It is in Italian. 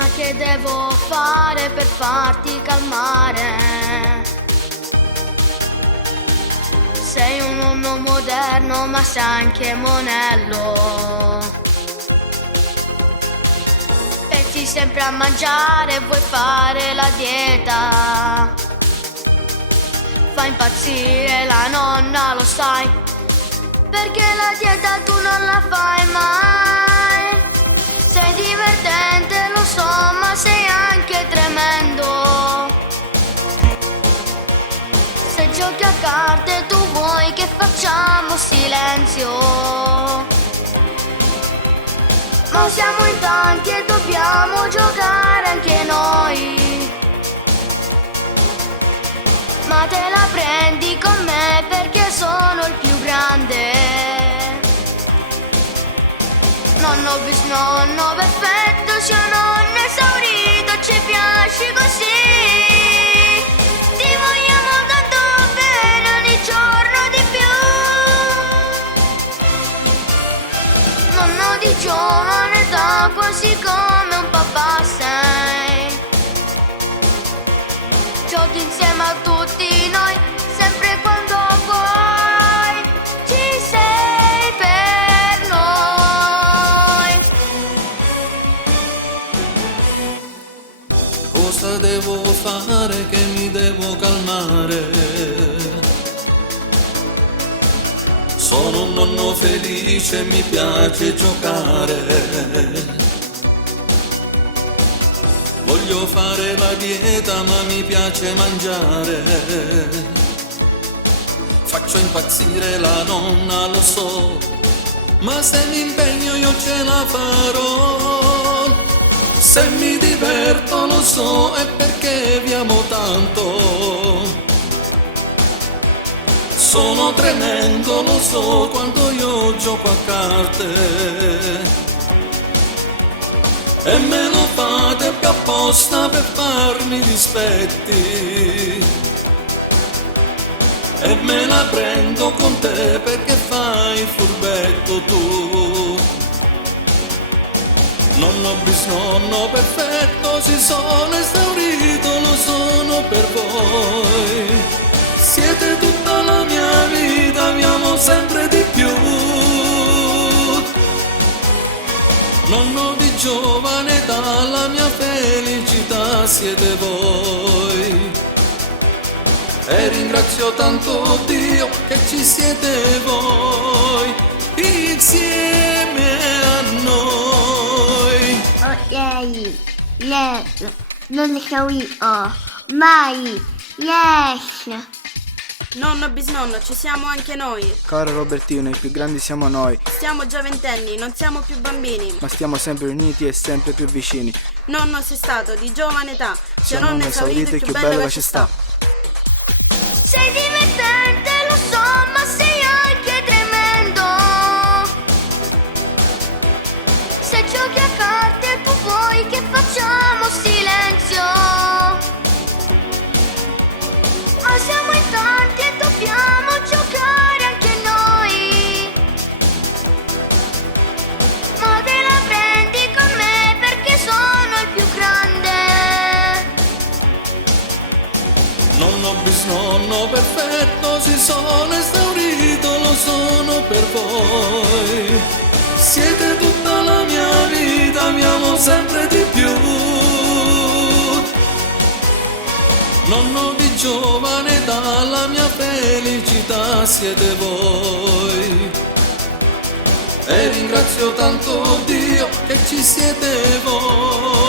Ma che devo fare per farti calmare? Sei un uomo moderno ma sei anche monello. Pensi sempre a mangiare, vuoi fare la dieta. Fa impazzire la nonna, lo sai, perché la dieta tu non la fai mai. Sei divertente, lo so, ma sei anche tremendo. Se giochi a carte tu vuoi che facciamo silenzio. Ma siamo in tanti e dobbiamo giocare anche noi. Ma te la prendi con me perché sono il più grande. Nonno bisnonno perfetto, sia nonno esaurito, ci piaci così. Ti vogliamo tanto bene ogni giorno di più. Nonno di giovane età, quasi come un papà sei. Giochi insieme a tutti noi, sempre quando vuoi. Ci sei per noi. Cosa devo fare che mi devo calmare? Sono un nonno felice, mi piace giocare. Voglio fare la dieta ma mi piace mangiare. Faccio impazzire la nonna, lo so, ma se mi impegno io ce la farò. Se mi diverto lo so, è perché vi amo tanto. Sono tremendo, lo so, quando io gioco a carte. E me lo fate più apposta per farmi dispetti. E me la prendo con te perché fai il furbetto tu. Nonno bisnonno perfetto, si sono esaurito, lo sono per voi. Siete tutta la mia vita, vi amo sempre di più. Nonno di giovane età, la mia felicità siete voi. E ringrazio tanto Dio che ci siete voi, insieme a noi. Lei, non ne so io, mai, yes. Nonno bisnonno, ci siamo anche noi. Caro Robertino, i più grandi siamo noi. Siamo giovantenni, non siamo più bambini. Ma stiamo sempre uniti e sempre più vicini. Nonno sei stato di giovane età, sia nonno esaurito e più bello che ci sta. Sei divertente, lo so, ma sei anche tremendo. Se giochi a carte tu vuoi che facciamo silenzio. Ma siamo in tanti e dobbiamo giocare anche noi. Ma te la prendi con me perché sono il più grande. Nonno bisnonno perfetto, si sono esaurito, lo sono per voi. Siete tutta la mia vita, vi amo sempre di più. Nonno di giovane età, la mia felicità siete voi. E ringrazio tanto Dio che ci siete voi.